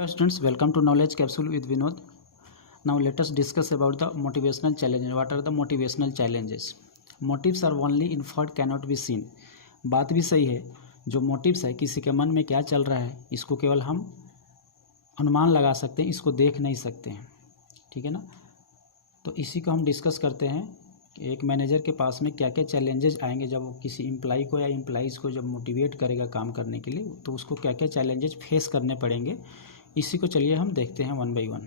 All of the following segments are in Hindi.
Hello students, welcome to Knowledge Capsule with Vinod. Now let us discuss about the motivational challenges. What are the motivational challenges? Motives are only inferred, cannot be seen. बात भी सही है, जो मोटिव्स है किसी के मन में क्या चल रहा है इसको केवल हम अनुमान लगा सकते हैं, इसको देख नहीं सकते हैं। ठीक है ना। तो इसी को हम डिस्कस करते हैं कि एक मैनेजर के पास में क्या क्या चैलेंजेस आएंगे जब वो किसी एम्प्लॉय को या एम्प्लॉइज़ को जब मोटिवेट करेगा काम करने के लिए, तो उसको क्या क्या चैलेंजेस फेस करने पड़ेंगे। इसी को चलिए हम देखते हैं one by one.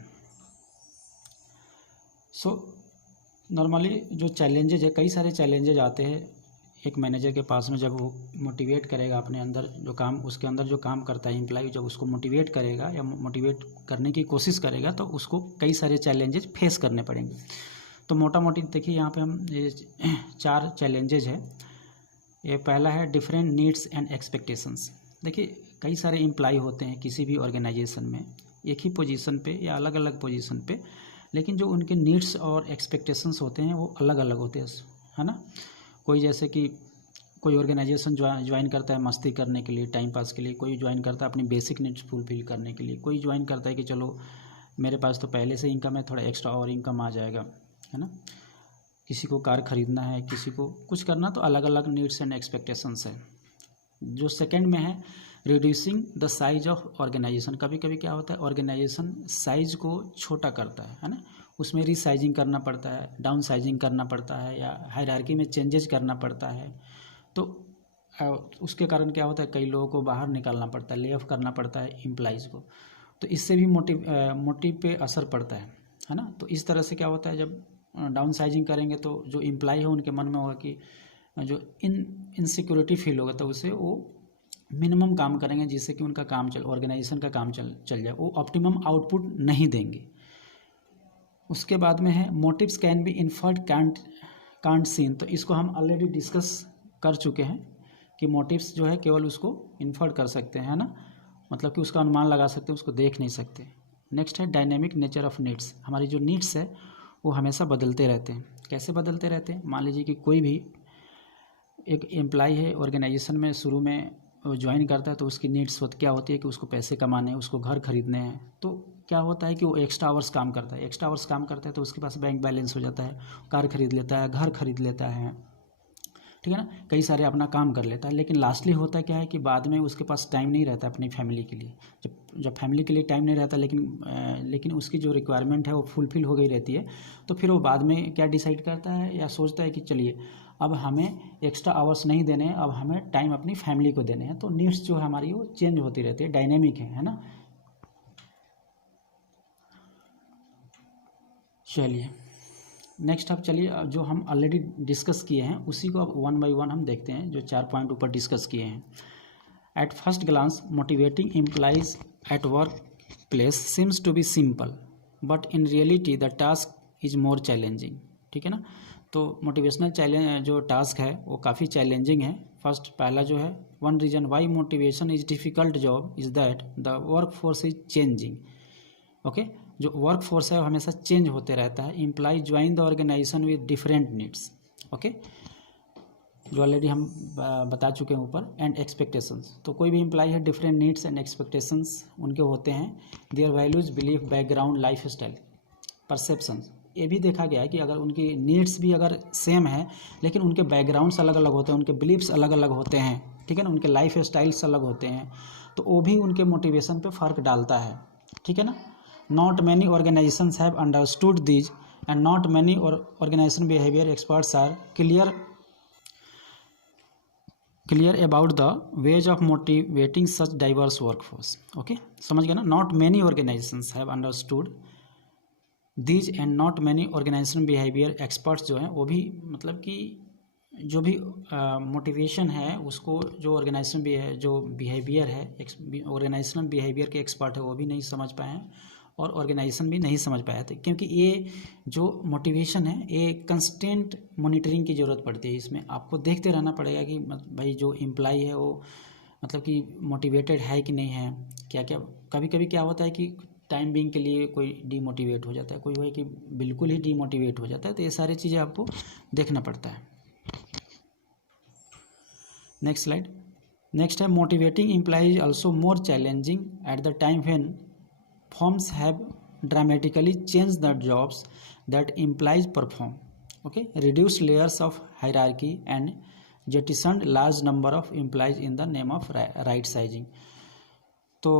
So normally जो चैलेंजेज है, कई सारे चैलेंजेज आते हैं एक मैनेजर के पास में जब वो मोटिवेट करेगा अपने अंदर जो काम, उसके अंदर जो काम करता है एम्प्लॉय, जब उसको मोटिवेट करेगा या मोटिवेट करने की कोशिश करेगा तो उसको कई सारे चैलेंजेज फेस करने पड़ेंगे। तो मोटा मोटी देखिए यहाँ पे हम ये 4 चैलेंजेज है। ये पहला है डिफरेंट नीड्स एंड एक्सपेक्टेशंस। देखिए कई सारे एम्प्लॉय होते हैं किसी भी ऑर्गेनाइजेशन में, एक ही पोजीशन पे या अलग अलग पोजीशन पे, लेकिन जो उनके नीड्स और एक्सपेक्टेशंस होते हैं वो अलग अलग होते हैं, है ना। कोई जैसे कि कोई ऑर्गेनाइजेशन ज्वाइन करता है मस्ती करने के लिए, टाइम पास के लिए, कोई ज्वाइन करता है अपनी बेसिक नीड्स फुलफिल करने के लिए, कोई ज्वाइन करता है कि चलो मेरे पास तो पहले से इनकम है, थोड़ा एक्स्ट्रा और इनकम आ जाएगा, है ना। किसी को कार ख़रीदना है, किसी को कुछ करना, तो अलग अलग नीड्स एंड एक्सपेक्टेशंस है। जो सेकंड में है reducing the size of organization. कभी कभी क्या होता है ऑर्गेनाइजेशन साइज को छोटा करता है ना, उसमें रीसाइजिंग करना पड़ता है, डाउन साइजिंग करना पड़ता है, या हायरार्की में चेंजेस करना पड़ता है। तो उसके कारण क्या होता है कई लोगों को बाहर निकालना पड़ता है, ले ऑफ करना पड़ता है एम्प्लॉइज़ को। तो इससे भी मोटिव पे असर पड़ता है ना। तो इस तरह से क्या होता है जब डाउन साइजिंग करेंगे तो जो एम्प्लॉय है उनके मन में होगा कि जो इनसिक्योरिटी फील होगा, तो उसे वो मिनिमम काम करेंगे जिससे कि उनका काम ऑर्गेनाइजेशन का काम चल जाए, वो ऑप्टिमम आउटपुट नहीं देंगे। उसके बाद में है motives can be inferred can't seen. तो इसको हम ऑलरेडी डिस्कस कर चुके हैं कि मोटिव्स जो है केवल उसको इन्फर्ड कर सकते हैं, है ना, मतलब कि उसका अनुमान लगा सकते हैं, उसको देख नहीं सकते। नेक्स्ट है डायनेमिक नेचर ऑफ नीड्स। हमारी जो नीड्स है वो हमेशा बदलते रहते हैं। कैसे बदलते रहते हैं? मान लीजिए कि कोई भी एक एम्प्लॉय है ऑर्गेनाइजेशन में, शुरू में ज्वाइन करता है तो उसकी नीड्स क्या होती है कि उसको पैसे कमाने हैं, उसको घर खरीदने हैं। तो क्या होता है कि वो एक्स्ट्रा आवर्स काम करता है, एक्स्ट्रा आवर्स काम करता है तो उसके पास बैंक बैलेंस हो जाता है, कार खरीद लेता है, घर खरीद लेता है, ठीक है ना, कई सारे अपना काम कर लेता है। लेकिन लास्टली होता क्या है कि बाद में उसके पास टाइम नहीं रहता अपनी फैमिली के लिए। जब फैमिली के लिए टाइम नहीं रहता, लेकिन उसकी जो रिक्वायरमेंट है वो फुलफिल हो गई रहती है, तो फिर वो बाद में क्या डिसाइड करता है या सोचता है कि चलिए अब हमें एक्स्ट्रा आवर्स नहीं देने हैं, अब हमें टाइम अपनी फैमिली को देने हैं। तो नीड्स जो है हमारी वो चेंज होती रहती है, डायनेमिक है ना। चलिए नेक्स्ट अब चलिए जो हम ऑलरेडी डिस्कस किए हैं उसी को अब वन बाय वन हम देखते हैं, जो 4 पॉइंट ऊपर डिस्कस किए हैं। At first glance motivating employees at work place seems to be simple, but in reality the task is more challenging. ठीक है ना। तो मोटिवेशनल चैलेंज जो टास्क है वो काफ़ी चैलेंजिंग है। फर्स्ट पहला जो है one reason why motivation is difficult job is that the work force is changing. Okay, जो वर्क फोर्स है वो हमेशा चेंज होते रहता है। Employ join the organization with different needs, okay, जो ऑलरेडी हम बता चुके हैं ऊपर। एंड एक्सपेक्टेशंस, तो कोई भी एम्प्लॉय है डिफरेंट नीड्स एंड एक्सपेक्टेशंस उनके होते हैं। There values, belief, background, life style, perceptions. ये भी देखा गया है कि अगर उनकी नीड्स भी अगर सेम है लेकिन उनके बैकग्राउंड्स अलग अलग होते हैं, उनके बिलीफ्स अलग अलग होते हैं, ठीक है ना, उनके लाइफ स्टाइल्स अलग होते हैं, तो वो भी उनके मोटिवेशन पे फ़र्क डालता है। ठीक है ना। Not many organizations have understood these, and not many organization behavior experts are clear about the ways of motivating such diverse workforce. Okay, समझ गए ना। Not many organizations have understood these, and not many organization behavior experts जो हैं वो भी मतलब कि जो भी मोटिवेशन है उसको जो ऑर्गेनाइजेशन भी है, जो बिहेवियर है ऑर्गेनाइजेशनल बिहेवियर के एक्सपर्ट है वो भी नहीं समझ पाए हैं और ऑर्गेनाइजेशन भी नहीं समझ पाया था। क्योंकि ये जो मोटिवेशन है ये कंस्टेंट मॉनिटरिंग की ज़रूरत पड़ती है। इसमें आपको देखते रहना पड़ेगा कि भाई जो एम्प्लॉय है वो मतलब कि मोटिवेटेड है कि नहीं है, क्या क्या। कभी कभी क्या होता है कि टाइम बिंग के लिए कोई डीमोटिवेट हो जाता है, कोई है कि बिल्कुल ही डीमोटिवेट हो जाता है। तो ये सारी चीज़ें आपको देखना पड़ता है। Next slide. नेक्स्ट है motivating employ is also more challenging at the time when firms have dramatically changed the jobs that employees perform. Okay, reduced layers of hierarchy and jettisoned large number of employees in the name of right sizing. तो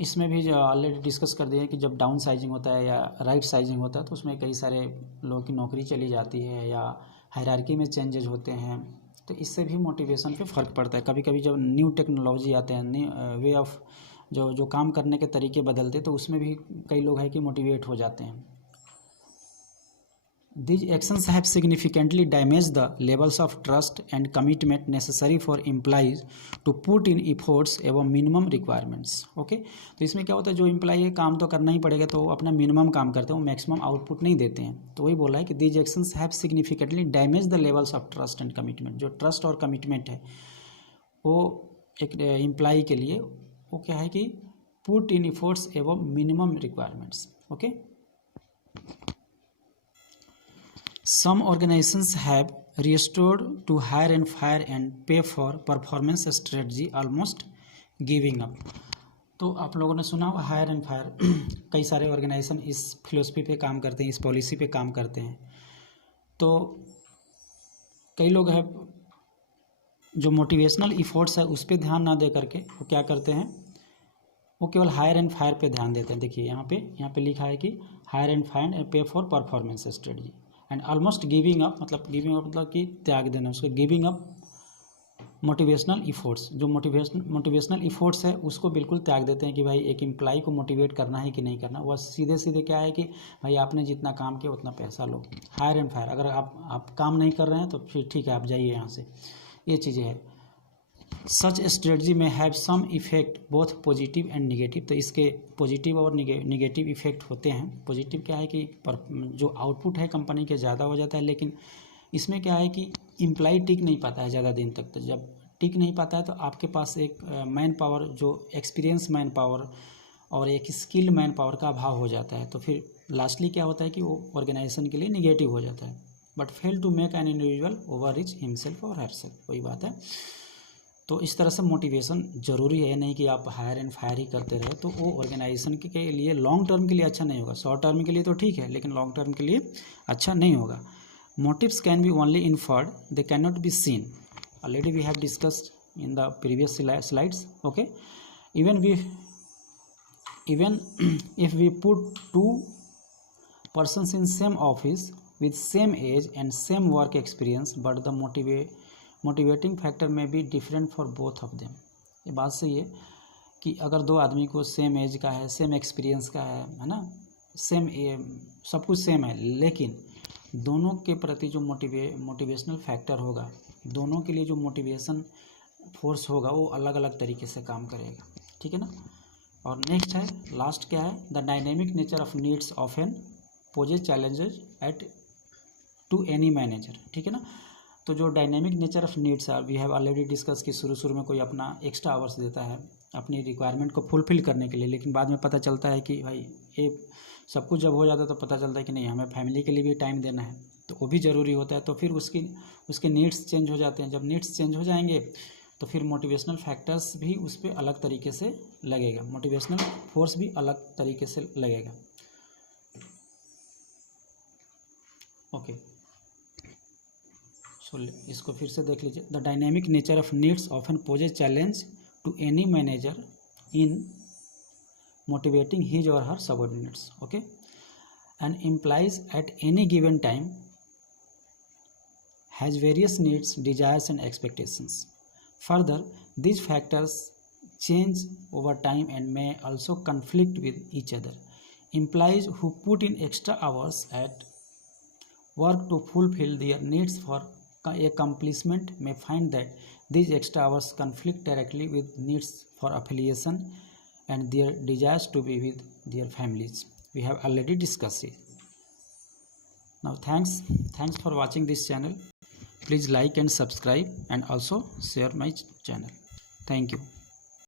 इसमें भी ऑलरेडी डिस्कस कर दिया कि जब डाउन साइजिंग होता है या राइट साइजिंग होता है तो उसमें कई सारे लोगों की नौकरी चली जाती है या हायरार्की में चेंजेस होते हैं, तो इससे भी मोटिवेशन पे फ़र्क पड़ता है। कभी कभी जब न्यू टेक्नोलॉजी आते हैं, न्यू वे ऑफ जो काम करने के तरीके बदलते, तो उसमें भी कई लोग हैं कि मोटिवेट हो जाते हैं। These actions have significantly damaged the levels of trust and commitment necessary for employees to put in efforts एवं minimum requirements. ओके, तो इसमें क्या होता है, जो एम्प्लॉई है काम तो करना ही पड़ेगा, तो वो अपना मिनिमम काम करते हैं, वो मैक्सिमम आउटपुट नहीं देते हैं। तो वही बोला है कि these actions have significantly damaged the levels of trust and commitment. जो ट्रस्ट और कमिटमेंट है वो एक एम्प्लॉई के लिए वो क्या है कि पुट इन एफर्ट्स एवं minimum requirements. Okay, some organizations have restored to hire and fire and pay for performance strategy almost giving up. तो आप लोगों ने सुना होगा हायर एंड फायर। कई सारे ऑर्गेनाइजेशन इस फिलोसफी पे काम करते हैं, इस पॉलिसी पे काम करते हैं। तो कई लोग हैं जो मोटिवेशनल इफोर्ट्स है उस पर ध्यान ना दे करके वो क्या करते हैं, वो केवल हायर एंड फायर पे ध्यान देते हैं। देखिए यहाँ पे लिखा है कि हायर एंड फायर एंड पे for performance strategy and almost giving up, मतलब कि त्याग देना उसको, गिविंग अप मोटिवेशनल इफोर्ट्स। जो मोटिवेशनल इफोर्ट्स है उसको बिल्कुल त्याग देते हैं कि भाई एक एम्प्लॉय को मोटिवेट करना है कि नहीं करना। वह सीधे क्या है कि भाई आपने जितना काम किया उतना पैसा लो। हायर एंड फायर, अगर आप काम नहीं कर रहे हैं तो फिर ठीक है आप जाइए यहाँ से, ये चीज़ें हैं। सच स्ट्रेटजी में have some effect both positive and negative. तो इसके पॉजिटिव और निगेटिव इफेक्ट होते हैं। पॉजिटिव क्या है कि जो आउटपुट है कंपनी के ज़्यादा हो जाता है, लेकिन इसमें क्या है कि एम्प्लॉय टिक नहीं पाता है ज़्यादा दिन तक। तो जब टिक नहीं पाता है तो आपके पास एक मैन पावर, जो एक्सपीरियंस मैन पावर और एक स्किल्ड मैन पावर का अभाव हो जाता है। तो फिर लास्टली क्या होता है कि वो ऑर्गेनाइजेशन के लिए निगेटिव हो जाता है। But fail to make an individual over rich himself और हरसेल्फ, वही बात है। तो इस तरह से मोटिवेशन ज़रूरी है, नहीं कि आप हायर एंड फायर ही करते रहे, तो वो ऑर्गेनाइजेशन के लिए लॉन्ग टर्म के लिए अच्छा नहीं होगा। शॉर्ट टर्म के लिए तो ठीक है, लेकिन लॉन्ग टर्म के लिए अच्छा नहीं होगा। Motives can be only inferred, they can not be seen. Already we have discussed in the previous slides. Okay, even if we put two persons in same office with same age and same work experience, but the motivating factor में भी different for both of them. ये बात सही है कि अगर दो आदमी को सेम एज का है, सेम एक्सपीरियंस का है ना, सेम सब कुछ सेम है, लेकिन दोनों के प्रति जो मोटिवेशनल फैक्टर होगा, दोनों के लिए जो मोटिवेशन फोर्स होगा वो अलग अलग तरीके से काम करेगा। ठीक है ना। और नेक्स्ट है, लास्ट क्या है, the dynamic nature of needs often poses challenges at to any manager. ठीक है ना। तो जो डायनेमिक नेचर ऑफ नीड्स है, वी हैव ऑलरेडी डिस्कस कि शुरू में कोई अपना एक्स्ट्रा आवर्स देता है अपनी रिक्वायरमेंट को फुलफिल करने के लिए, लेकिन बाद में पता चलता है कि भाई ये सब कुछ जब हो जाता है तो पता चलता है कि नहीं, हमें फैमिली के लिए भी टाइम देना है, तो वो भी ज़रूरी होता है। तो फिर उसके नीड्स चेंज हो जाते हैं। जब नीड्स चेंज हो जाएंगे तो फिर मोटिवेशनल फैक्टर्स भी उस पर अलग तरीके से लगेगा, मोटिवेशनल फोर्स भी अलग तरीके से लगेगा। ओके, इसको फिर से देख लीजिए। The dynamic nature of needs often poses challenge to any manager in motivating his or her subordinates. Okay, and employees at any given time has various needs, desires and expectations. Further these factors change over time and may also conflict with each other. Employees who put in extra hours at work to fulfill their needs for accomplishment may find that these extra hours conflict directly with needs for affiliation and their desires to be with their families. We have already discussed it. Now thanks for watching this channel. Please like and subscribe and also share my channel. Thank you.